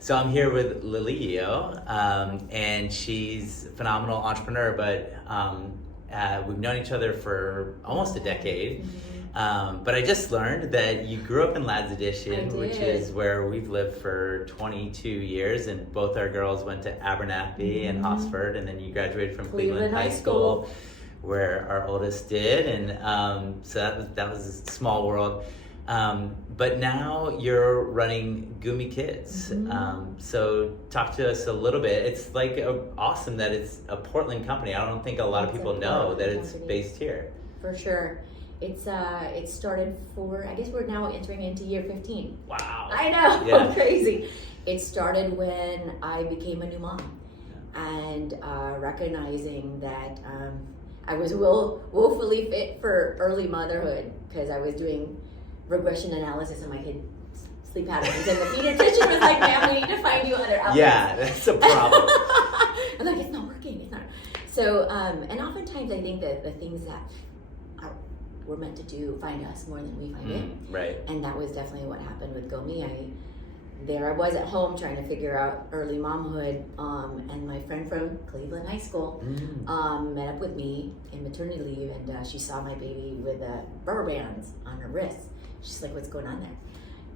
So I'm here with Lili Yeo, and she's a phenomenal entrepreneur, but we've known each other for almost a decade. But I just learned that you grew up in Lads Edition, which is where we've lived for 22 years, and both our girls went to Abernethy and Hosford, and then you graduated from Cleveland High School, where our oldest did, and so that was a small world. But now you're running Goumi Kids. So talk to us a little bit. It's like awesome that it's a Portland company. I don't think a lot of people know that it's based here. For sure. It started I guess we're now entering into year 15. Wow. I know, Yeah. crazy. It started when I became a new mom, and recognizing that I was woefully fit for early motherhood because I was doing regression analysis on my kids' sleep patterns, and the pediatrician was like, "Ma'am, we need to find you other outlets." Yeah, that's a problem. I'm like, "It's not working. It's not." So, and oftentimes I think that the things that we're meant to do find us more than we find it. Right. And that was definitely what happened with Goumi. I was at home trying to figure out early momhood, and my friend from Cleveland High School met up with me in maternity leave, and she saw my baby with rubber bands on her wrists. She's like, "What's going on there?"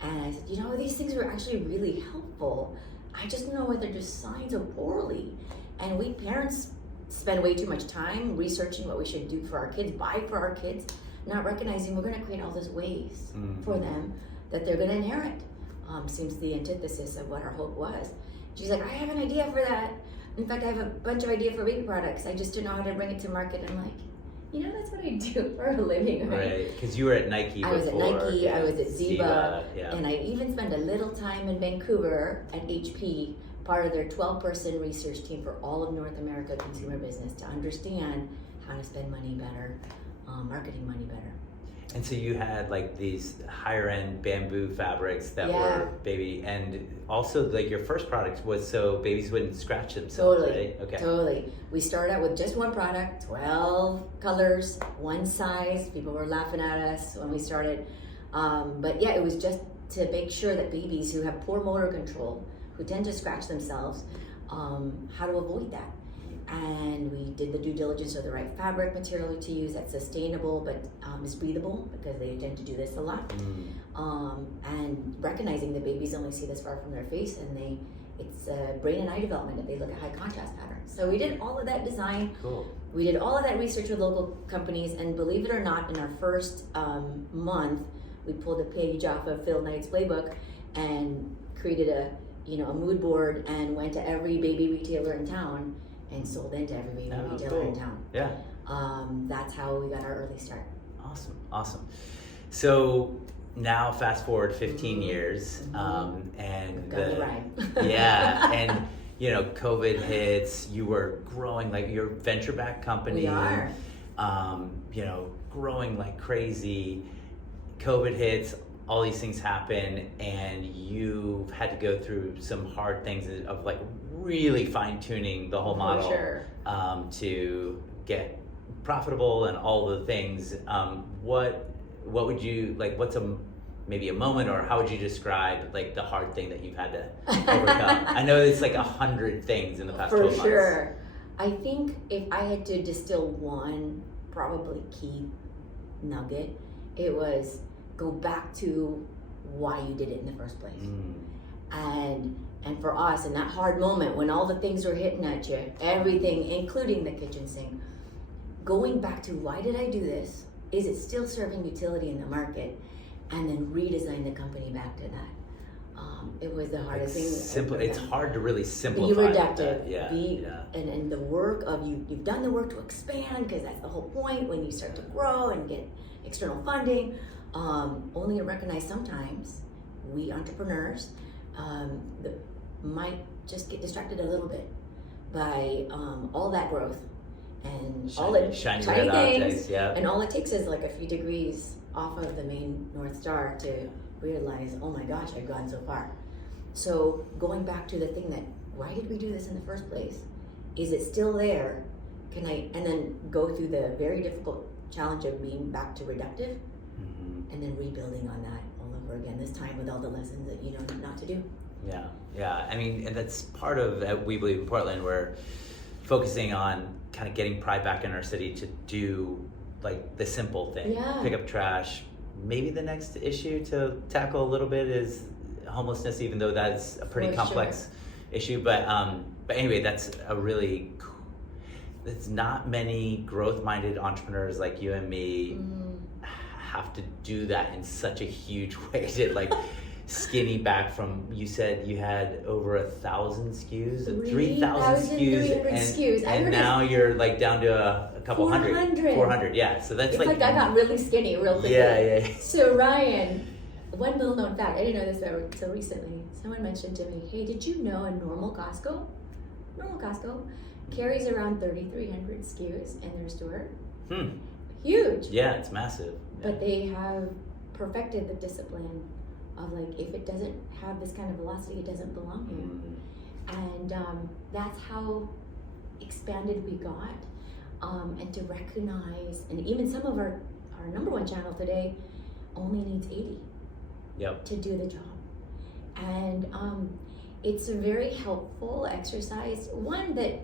And I said, these things were actually really helpful. I just don't know whether they're just signs of poorly. And we parents spend way too much time researching what we should do for our kids, buy for our kids, not recognizing we're going to create all this waste for them that they're going to inherit. Seems the antithesis of what our hope was. She's like, "I have an idea for that. In fact, I have a bunch of ideas for baby products. I just don't know how to bring it to market." I'm like, that's what I do for a living, right? Right, because you were at Nike before. I was at Nike, I was at Ziva, yeah. And I even spent a little time in Vancouver at HP, part of their 12-person research team for all of North America consumer business to understand how to spend money better, marketing money better. And so you had like these higher end bamboo fabrics that were baby, and also like your first product was so babies wouldn't scratch themselves, right? Okay. Totally. We started out with just one product, 12 colors, one size. People were laughing at us when we started. But yeah, it was just to make sure that babies who have poor motor control, who tend to scratch themselves, how to avoid that. And we did the due diligence of the right fabric material to use that's sustainable but is breathable, because they tend to do this a lot. And recognizing that babies only see this far from their face, and it's brain and eye development that they look at high contrast patterns. So we did all of that design. Cool. We did all of that research with local companies, and believe it or not, in our first month, we pulled a page off of Phil Knight's playbook and created a mood board and went to every baby retailer in town and sold into every baby retailer in town. Yeah. That's how we got our early start. Awesome. So now fast forward 15 years, and Got the ride. yeah, and COVID hits. You were growing like your venture-backed company. We are. Growing like crazy. COVID hits. All these things happen, and you've had to go through some hard things of like really fine-tuning the whole model to get profitable and all the things. What would you like? What's maybe a moment, or how would you describe like the hard thing that you've had to overcome? I know it's like 100 things in the past 12 months. For sure. I think if I had to distill one probably key nugget, it was go back to why you did it in the first place. And for us, in that hard moment when all the things were hitting at you, everything, including the kitchen sink, going back to why did I do this? Is it still serving utility in the market? And then redesign the company back to that. It was the hardest thing. Simple. It's hard to really simplify. Be reductive. Yeah. And the work of you've done the work to expand, because that's the whole point when you start to grow and get external funding. Only to recognize sometimes we entrepreneurs might just get distracted a little bit by all that growth and shiny things, and all it takes is like a few degrees off of the main North Star to realize, oh my gosh, I've gone so far. So going back to the thing that, why did we do this in the first place? Is it still there? And then go through the very difficult challenge of being back to reductive, and then rebuilding on that all over again, this time with all the lessons that you know not to do. Yeah. Yeah. I mean, and that's part of, we believe in Portland, we're focusing on kind of getting pride back in our city to do like the simple thing. Yeah. Pick up trash. Maybe the next issue to tackle a little bit is homelessness, even though that's a pretty complex issue. But anyway, that's a really cool, there's not many growth-minded entrepreneurs like you and me have to do that in such a huge way to like skinny back from, you said you had over 1,000 SKUs, 3,000 SKUs, and now you're like down to a couple 400. Yeah, so that's it's like I got really skinny real quickly. Yeah. So Ryan, one little known fact, I didn't know this until recently. Someone mentioned to me, hey, did you know a normal Costco carries around 3,300 SKUs in their store? Huge. Yeah, it's massive. But they have perfected the discipline of like, if it doesn't have this kind of velocity, it doesn't belong here. And that's how expanded we got. And to recognize, and even some of our number one channel today only needs 80 to do the job. And it's a very helpful exercise, one that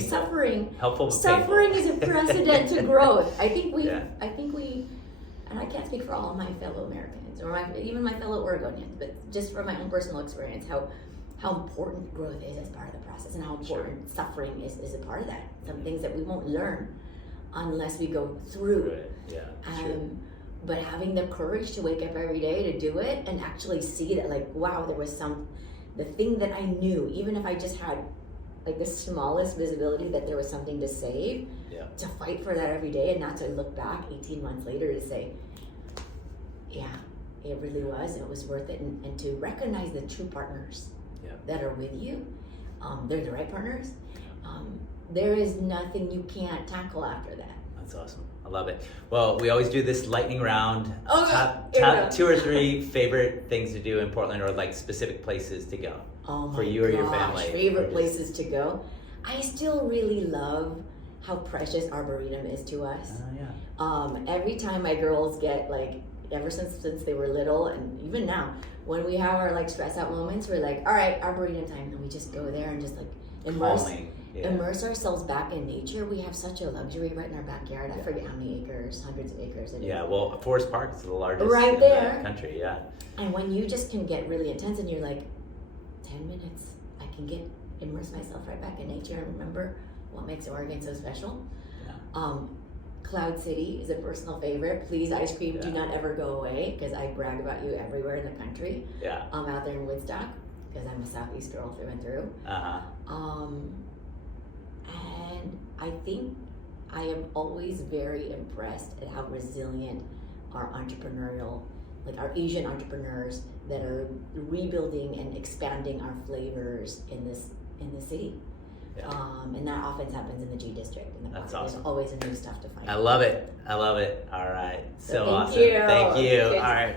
suffering is a precedent to growth. I think we, and I can't speak for all my fellow Americans or even my fellow Oregonians, but just from my own personal experience, how important growth is as part of the process, and how important suffering is a part of that. Some things that we won't learn unless we go through it. But having the courage to wake up every day to do it and actually see that, like, wow, there was the thing that I knew, even if I just had like the smallest visibility that there was something to save, to fight for that every day, and not to look back 18 months later to say, yeah, it really was, it was worth it, and to recognize the true partners that are with you. They're the right partners. There is nothing you can't tackle after that. That's awesome. I love it. Well, we always do this lightning round. Top 2 or 3 favorite things to do in Portland, or like specific places to go for you or your family. Favorite places to go. I still really love how precious Arboretum is to us. Every time my girls get like, ever since they were little, and even now, when we have our like stress out moments, we're like, all right, Arboretum time, and we just go there and just like immerse ourselves back in nature. We have such a luxury right in our backyard. I forget how many acres, hundreds of acres. Well, Forest Park is the largest right in there. the country. And when you just can get really intense, and you're like, 10 minutes, I can immerse myself right back in nature and remember what makes Oregon so special. Cloud City is a personal favorite. Please, ice cream, do not ever go away, because I brag about you everywhere in the country. I'm out there in Woodstock, because I'm a Southeast girl through and through. And I think I am always very impressed at how resilient our entrepreneurial, like our Asian entrepreneurs that are rebuilding and expanding our flavors in the city. And that often happens in the G district. That's awesome. There's always a new stuff to find. I love it. All right. So awesome. Thank you. Thank you. All right.